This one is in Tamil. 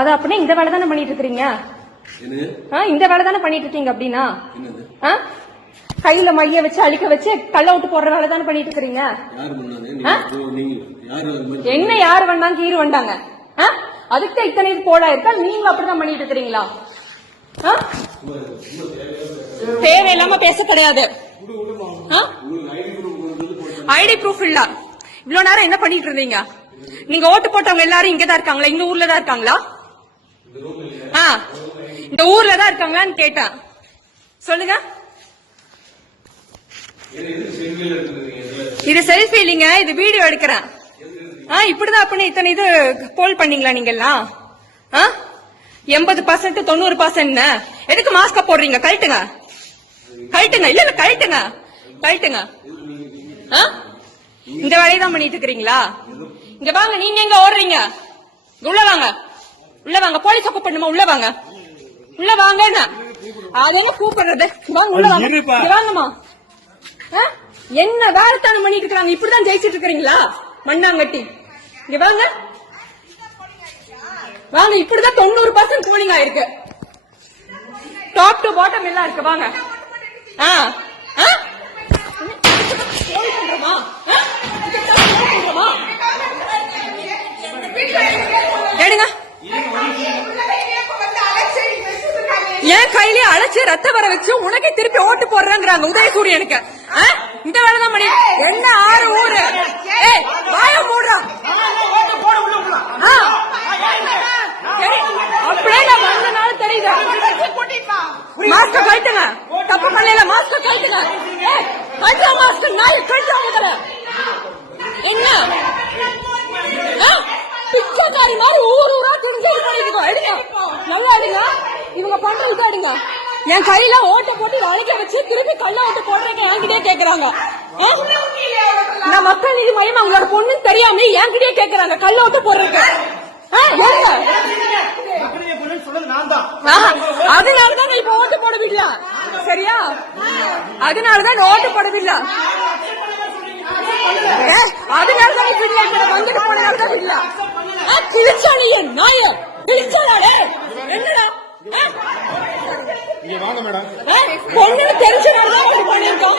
அது அப்படின்னா இந்த வேலை தானே பண்ணிட்டு இருக்கீங்க? இந்த வேலை தானே பண்ணிட்டு இருக்கீங்க அப்படின்னா? கையில மைய வச்சு அழிக்க வச்சு கள்ள விட்டு போடுற வேலை தானே பண்ணிட்டு இருக்கீங்க? என்ன யாரு வந்தாங்க கீரு வந்தாங்க? அதுக்கு இத்தனை போடா இருக்கா? நீங்களும் அப்படிதான் பண்ணிட்டு இருக்கிறீங்களா? தேவையில்லாம பேச கிடையாது. ஐடி ப்ரூஃப் இல்ல. இவ்வளவு நேரம் என்ன பண்ணிட்டு இருந்தீங்க? நீங்க ஓட்டு போட்டவங்க எல்லாரும் இங்கதான் இருக்காங்களா? இந்த ஊர்ல தான் இருக்காங்களா? இந்த ஊர்ல தான் இருக்காங்களான்னு கேட்டேன். சொல்லுங்க. இது செல்ஃபி இல்லைங்க, இது வீடியோ எடுக்கிறேன். இப்படிதான் அப்படி இத்தனை இது போல் பண்ணீங்களா நீங்க எல்லாம்? 80% 90% எதுக்கு மாஸ்க போடுறீங்க? கழட்டுங்க கழட்டுங்க. இல்ல கழட்டுங்க கழட்டுங்க. இந்த வேலையை தான் பண்ணிட்டு இருக்கிறீங்களா? இங்க வாங்க. நீங்க எங்க ஓடுறீங்க? உள்ள வாங்க, உள்ள வாங்க. போலீஸ் அப்பு பண்ணுமா? உள்ள வாங்க, உள்ள வாங்க. அதெங்க கூப்பிடுறது? வாங்க, உள்ள வாங்க. வாங்கம்மா. என்ன வேலைத்தானம் பண்ணிட்டு இருக்காங்க? இப்படிதான் ஜெயிச்சிட்டு இருக்கிறீங்களா? மண்ணாங்கட்டி. இங்க வாங்க வாங்க. இப்படிதான் 90% போலிங் ஆயிருக்கு. டாப் டு பாட்டம் எல்லாம் இருக்கு. வாங்க. எடுங்க. என் கையிலே அழைச்சு ரத்த வர வச்சு உனக்கே திருப்பி ஓட்டு போடுறாங்க உதயசூரியனுக்கு. இந்த வேலைதான் பண்ணி என்ன 6 ஊரு வாய மூடுறா. அப்படியே நான் வந்தனால தெரியுது. மாஸ்க கழட்டுங்க. தப்பு பண்ணல. மாஸ்க கழட்டுங்க. கழட்டா மாஸ்க் நாளை கழட்டா. என்ன பிச்சைக்காரி மாதிரி ஊர் ஊரா துணிஞ்சு பண்ணிட்டு எடுங்க. நல்லா எடுங்க. இவங்க பண்றது எடுங்க. என் கையில ஓட்ட போட்டு அழைக்க வச்சு திருப்பி கள்ள ஓட்டு போடுறேன் என்கிட்டே கேக்குறாங்க. நான் மக்கள் நீதி மையம் அவங்களோட பொண்ணு தெரியாம என்கிட்டே கேக்குறாங்க கள்ள ஓட்டு போடுறதுக்கு. அதனாலதான் இப்ப ஓட்டு போடவில்ல. சரியா? அதனாலதான் ஓட்டு போடவில்ல. அதனாலதான் இப்ப வந்துட்டு போனதால்தான் இல்ல. கிழிச்சா நீ நாய கிழிச்சாடே. என்னடா பொண்ணு தெரிஞ்சனாலதான் பண்ணிருக்கோம்.